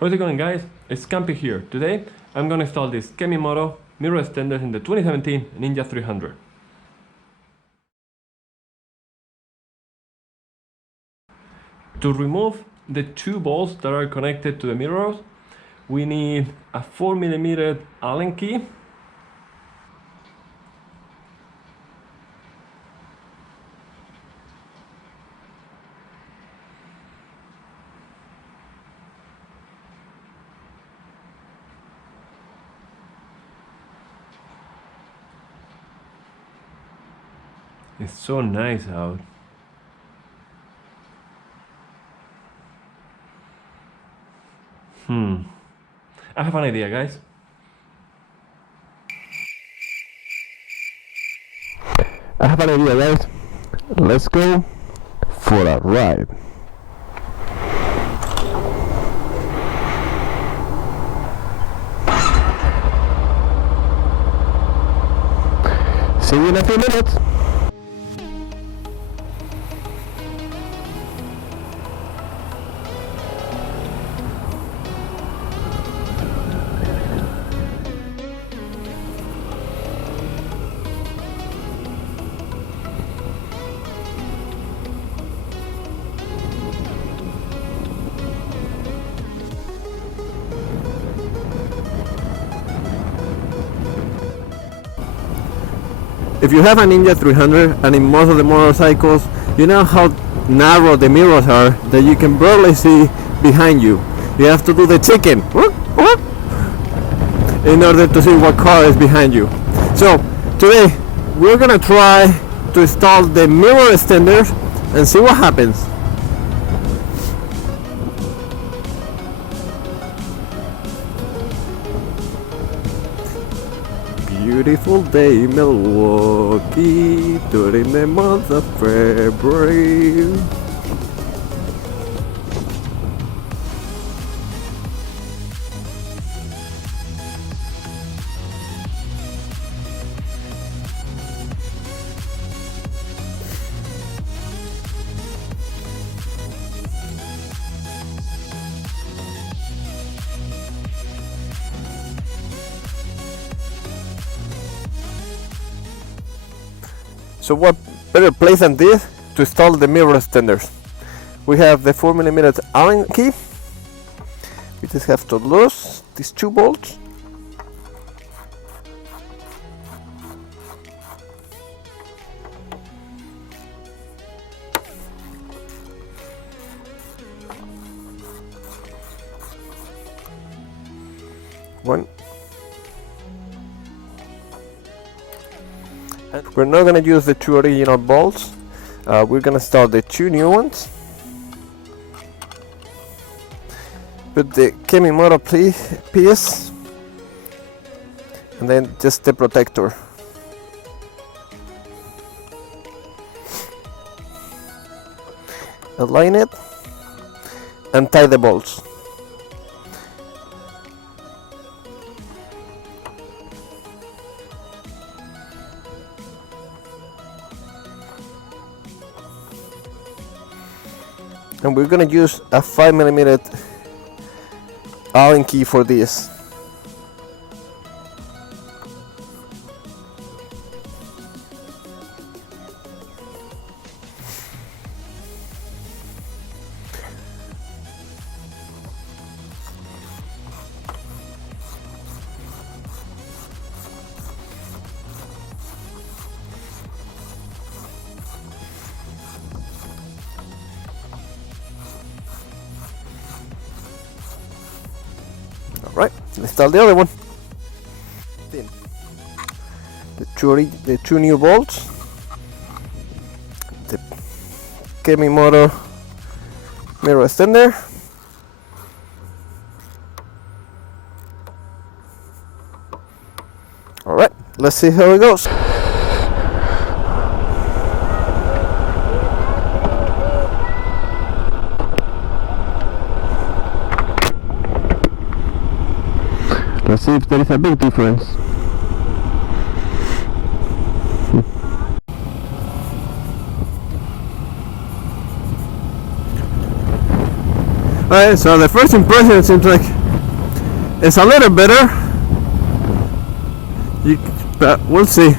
How's it going, guys? It's Campy here. Today I'm gonna install this Kemimoto mirror extender in the 2017 Ninja 300. To remove the two bolts that are connected to the mirrors, we need a 4mm Allen key, it's so nice out. I have an idea, guys. Let's go for a ride. See you in a few minutes. If you have a Ninja 300 and in most of the motorcycles, you know how narrow the mirrors are that you can barely see behind you. You have to do the chicken in order to see what car is behind you. So today we're gonna try to install the mirror extenders and see what happens. Beautiful day, Milwaukee, during the month of February. So what better place than this to install the mirror extenders? We have the 4mm Allen key. We just have to loose these two bolts. One. We're not going to use the two original bolts. We're going to install the two new ones. Put the Kemimoto piece and then just the protector. Align it and tie the bolts. And we're gonna use a 5mm Allen key for this. Right, let's install the other one. The two new bolts, the Kemimoto mirror extender, all right, let's see how it goes. Let's see if there is a big difference. Alright, so the first impression, it seems like it's a little better. But we'll see.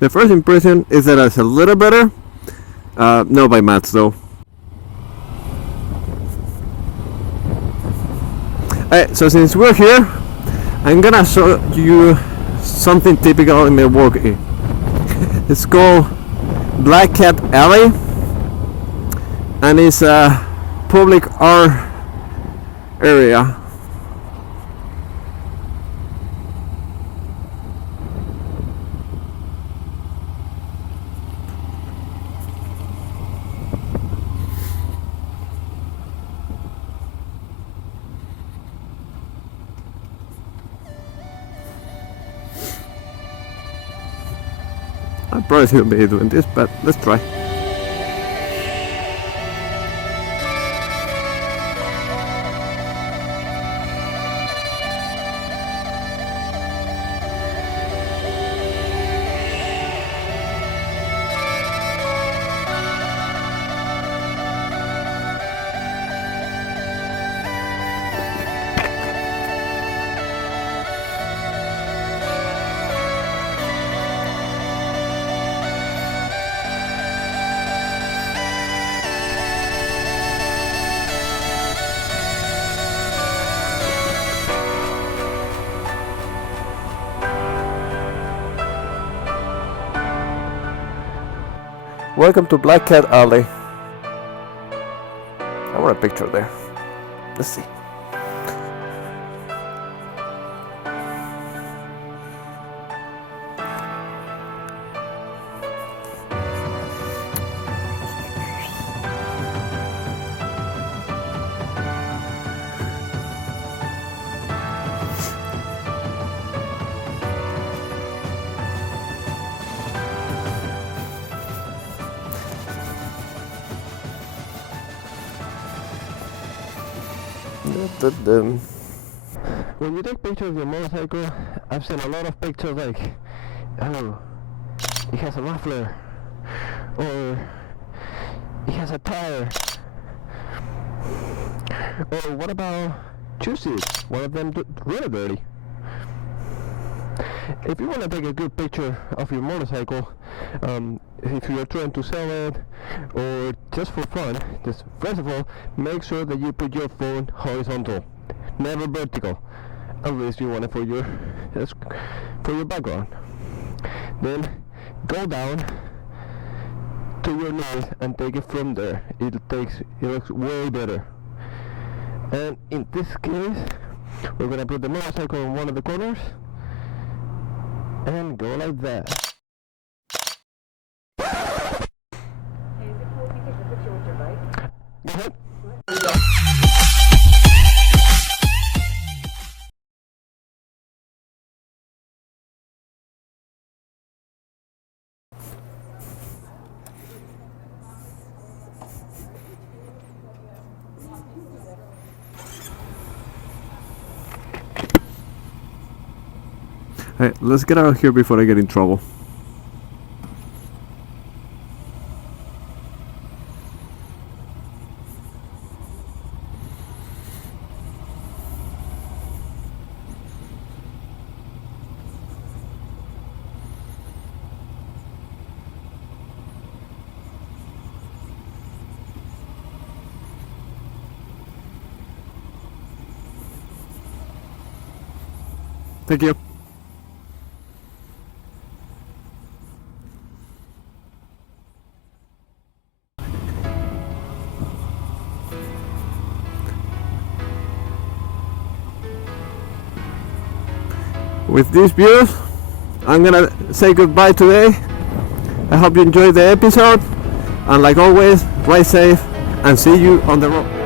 The first impression is that it's a little better. No by much though. Alright, so since we're here, I'm gonna show you something typical in Milwaukee. It's called Black Cat Alley, and it's a public art area. I probably shouldn't be doing this, but let's try. Welcome to Black Cat Alley. I want a picture there. Let's see. When you take pictures of your motorcycle, I've seen a lot of pictures like, oh, it has a muffler, or it has a tire, or what about two seats? One of them really dirty. If you want to take a good picture of your motorcycle, if you're trying to sell it or just for fun, just first of all, make sure that you put your phone horizontal, never vertical, unless you want it for your background. Then go down to your knees and take it from there. It looks way better. And in this case, we're gonna put the motorcycle in one of the corners and go like that. Hey, is it cool if you take a picture with your bike? Go ahead. Alright, let's get out of here before I get in trouble. Thank you. With these views, I'm gonna say goodbye today. I hope you enjoyed the episode, and like always, ride safe and see you on the road.